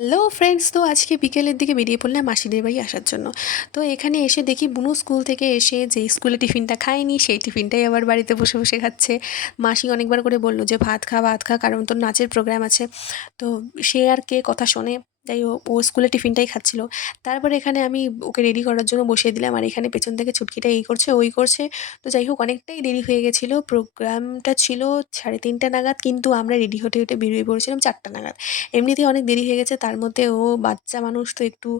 Hello friends, তো আজকে বিকেলের দিকে বেরিয়ে পড়লাম মাসিদের বাড়ি আসার জন্য। তো এখানে এসে দেখি বুনু স্কুল থেকে এসে যেই স্কুলে টিফিনটা খায়নি সেই টিফিনটাই আবার বাড়িতে বসে বসে খাচ্ছে। মাসি অনেকবার করে বলল যে ভাত খা ভাত খা, কারণ তোর নাচের প্রোগ্রাম আছে। তো সে আর কে কথা শোনে, যাই হোক ও স্কুলে টিফিনটাই খাচ্ছিল। তারপরে এখানে আমি ওকে রেডি করার জন্য বসিয়ে দিলাম, আর এখানে পেছন থেকে ছুটকিটা এই করছে ওই করছে। তো যাই হোক অনেকটাই দেরি হয়ে গেছিলো, প্রোগ্রামটা ছিল 3:30 নাগাদ, কিন্তু আমরা রেডি হতে হতে বেরিয়ে পড়েছিলাম 4টা নাগাদ। এমনিতেই অনেক দেরি হয়ে গেছে, তার মধ্যে ও বাচ্চা মানুষ তো একটু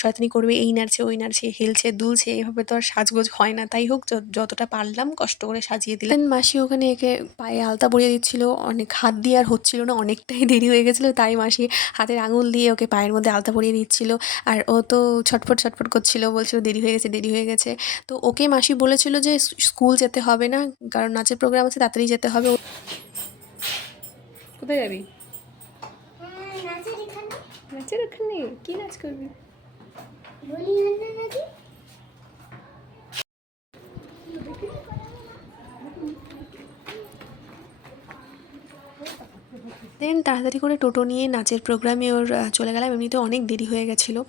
শয়তানি করবে, এই নাড়ছে ওই নাড়ছে হেলছে দুলছে, এভাবে তো আর সাজগোজ হয় না। তাই হোক যতটা পারলাম কষ্ট করে সাজিয়ে দিলাম। দেন মাসি ওখানে একে পায়ে আলতা পরিয়ে দিচ্ছিল, অনেক হাত দিয়ে আর হচ্ছিল না, অনেকটাই দেরি হয়ে গেছিলো, তাই মাসি হাতের আঙুল দিয়ে ওকে পায়ের মধ্যে আলতা পরিয়ে দিচ্ছিল। আর ও তো ছটফট ছটফট করছিল, বলছিল দেরি হয়ে গেছে দেরি হয়ে গেছে। তো ওকে মাসি বলেছিল যে স্কুল যেতে হবে না, কারণ নাচের প্রোগ্রাম আছে, তাড়াতাড়ি যেতে হবে। কোথায় যাবি? নাচের ওখানে কি নাচ করবি? দেন তাড়াতাড়ি করে টোটো নিয়ে নাচের প্রোগ্রামে ওর চলে গেলাম, এমনিতে অনেক দেরি হয়ে গেছিলো।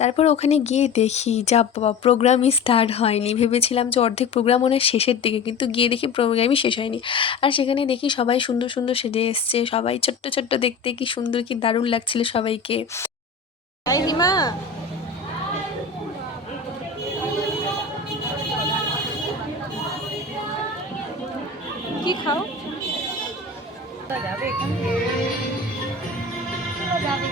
তারপর ওখানে গিয়ে দেখি যা বাবা, প্রোগ্রামই স্টার্ট হয়নি। ভেবেছিলাম যে অর্ধেক প্রোগ্রাম মনে হয় শেষের দিকে, কিন্তু গিয়ে দেখি প্রোগ্রামই শেষ হয়নি। আর সেখানে দেখি সবাই সুন্দর সুন্দর সেজে এসছে, সবাই ছোট্ট ছোট্ট দেখতে, কি সুন্দর কি দারুণ লাগছিল সবাইকে। হাই হিমা, কি খাও? যাবে যাবে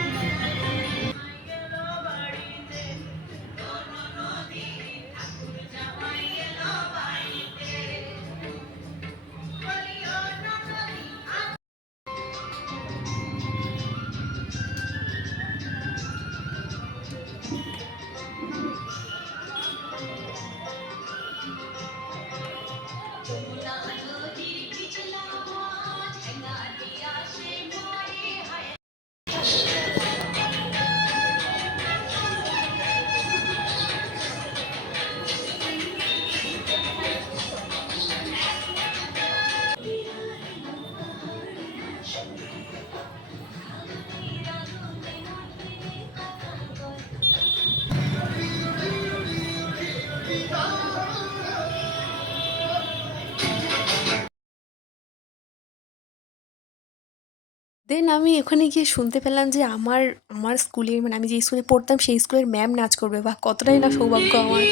দেন আমি ওখানে গিয়ে শুনতে পেলাম যে আমার আমার স্কুলে, মানে আমি যে স্কুলে পড়তাম সেই স্কুলের ম্যাম নাচ করবে। বা কতটাই না সৌভাগ্য আমার।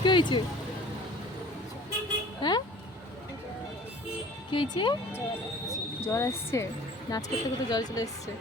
কি হয়েছে? হ্যাঁ, কি হয়েছে? জ্বর আসছে? নাচ করতে করতে জ্বর চলে এসছে।